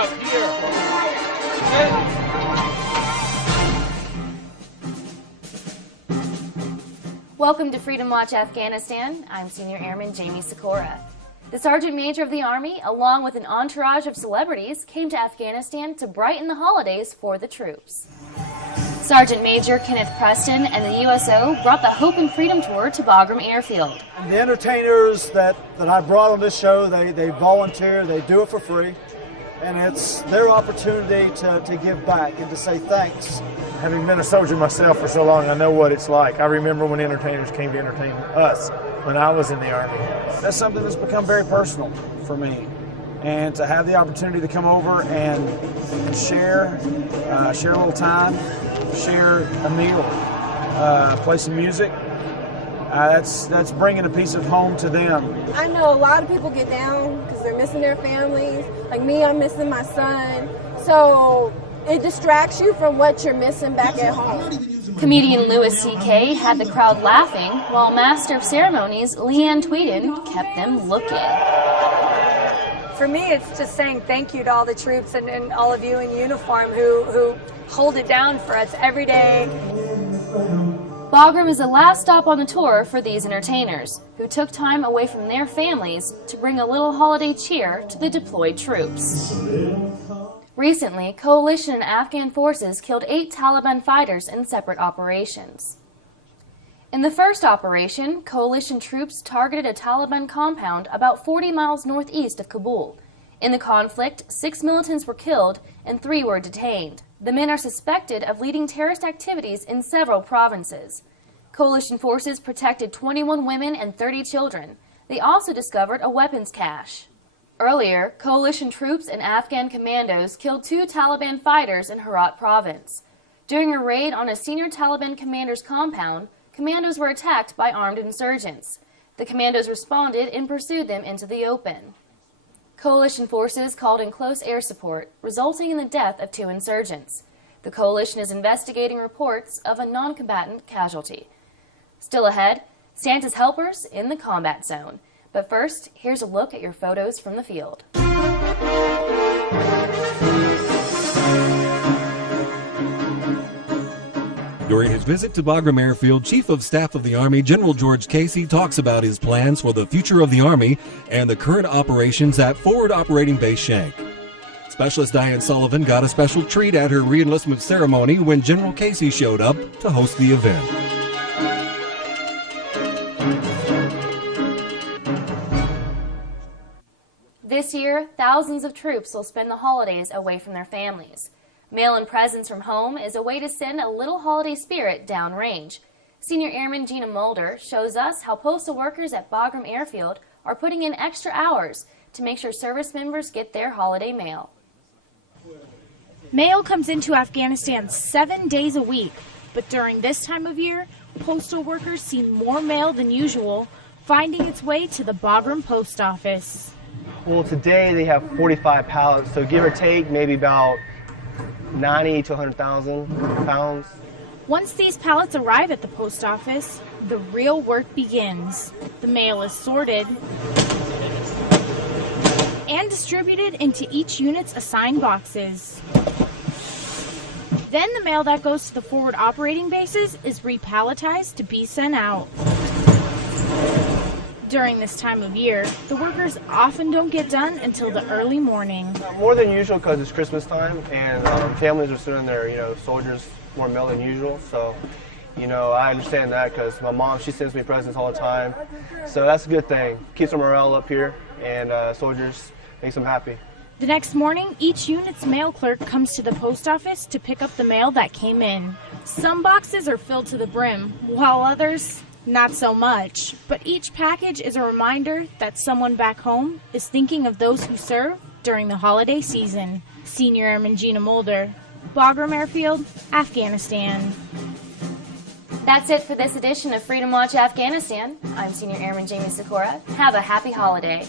up here. Welcome to Freedom Watch Afghanistan. I'm Senior Airman Jamie Sikora. The Sergeant Major of the Army, along with an entourage of celebrities, came to Afghanistan to brighten the holidays for the troops. Sergeant Major Kenneth Preston and the USO brought the Hope and Freedom Tour to Bagram Airfield. The entertainers that I brought on this show, they volunteer, they do it for free, and it's their opportunity to give back and to say thanks. Having been a soldier myself for so long, I know what it's like. I remember when entertainers came to entertain us when I was in the Army. That's something that's become very personal for me. And to have the opportunity to come over and share a little time, share a meal, play some music, that's bringing a piece of home to them. I know a lot of people get down because they're missing their families. Like me, I'm missing my son. So it distracts you from what you're missing back at home. Comedian Louis C.K. had the crowd laughing, while Master of Ceremonies Leeann Tweeden kept them looking. For me, it's just saying thank you to all the troops and all of you in uniform who hold it down for us every day. Bagram is the last stop on the tour for these entertainers, who took time away from their families to bring a little holiday cheer to the deployed troops. Recently, coalition and Afghan forces killed 8 Taliban fighters in separate operations. In the first operation, coalition troops targeted a Taliban compound about 40 miles northeast of Kabul. In the conflict, 6 militants were killed and 3 were detained. The men are suspected of leading terrorist activities in several provinces. Coalition forces protected 21 women and 30 children. They also discovered a weapons cache. Earlier, coalition troops and Afghan commandos killed 2 Taliban fighters in Herat province. During a raid on a senior Taliban commander's compound, commandos were attacked by armed insurgents. The commandos responded and pursued them into the open. Coalition forces called in close air support, resulting in the death of 2 insurgents. The coalition is investigating reports of a non-combatant casualty. Still ahead, Santa's helpers in the combat zone. But first, here's a look at your photos from the field. During his visit to Bagram Airfield, Chief of Staff of the Army General George Casey talks about his plans for the future of the Army and the current operations at Forward Operating Base Shank. Specialist Diane Sullivan got a special treat at her re-enlistment ceremony when General Casey showed up to host the event. This year, thousands of troops will spend the holidays away from their families. Mail-in presents from home is a way to send a little holiday spirit downrange. Senior Airman Gina Mulder shows us how postal workers at Bagram Airfield are putting in extra hours to make sure service members get their holiday mail. Mail comes into Afghanistan 7 days a week, but during this time of year, postal workers see more mail than usual, finding its way to the Bagram post office. Well, today they have 45 pallets, so give or take maybe about 90 to 100,000 pounds. Once these pallets arrive at the post office, the real work begins. The mail is sorted and distributed into each unit's assigned boxes. Then the mail that goes to the forward operating bases is repalletized to be sent out. During this time of year, the workers often don't get done until the early morning. More than usual because it's Christmas time and families are sending their, soldiers more mail than usual. So, I understand that because my mom, she sends me presents all the time. So that's a good thing. Keeps our morale up here and soldiers, makes them happy. The next morning, each unit's mail clerk comes to the post office to pick up the mail that came in. Some boxes are filled to the brim, while others not so much. But each package is a reminder that someone back home is thinking of those who serve during the holiday season. Senior Airman Gina Mulder, Bagram Airfield, Afghanistan. That's it for this edition of Freedom Watch Afghanistan. I'm Senior Airman Jamie Sikora. Have a happy holiday.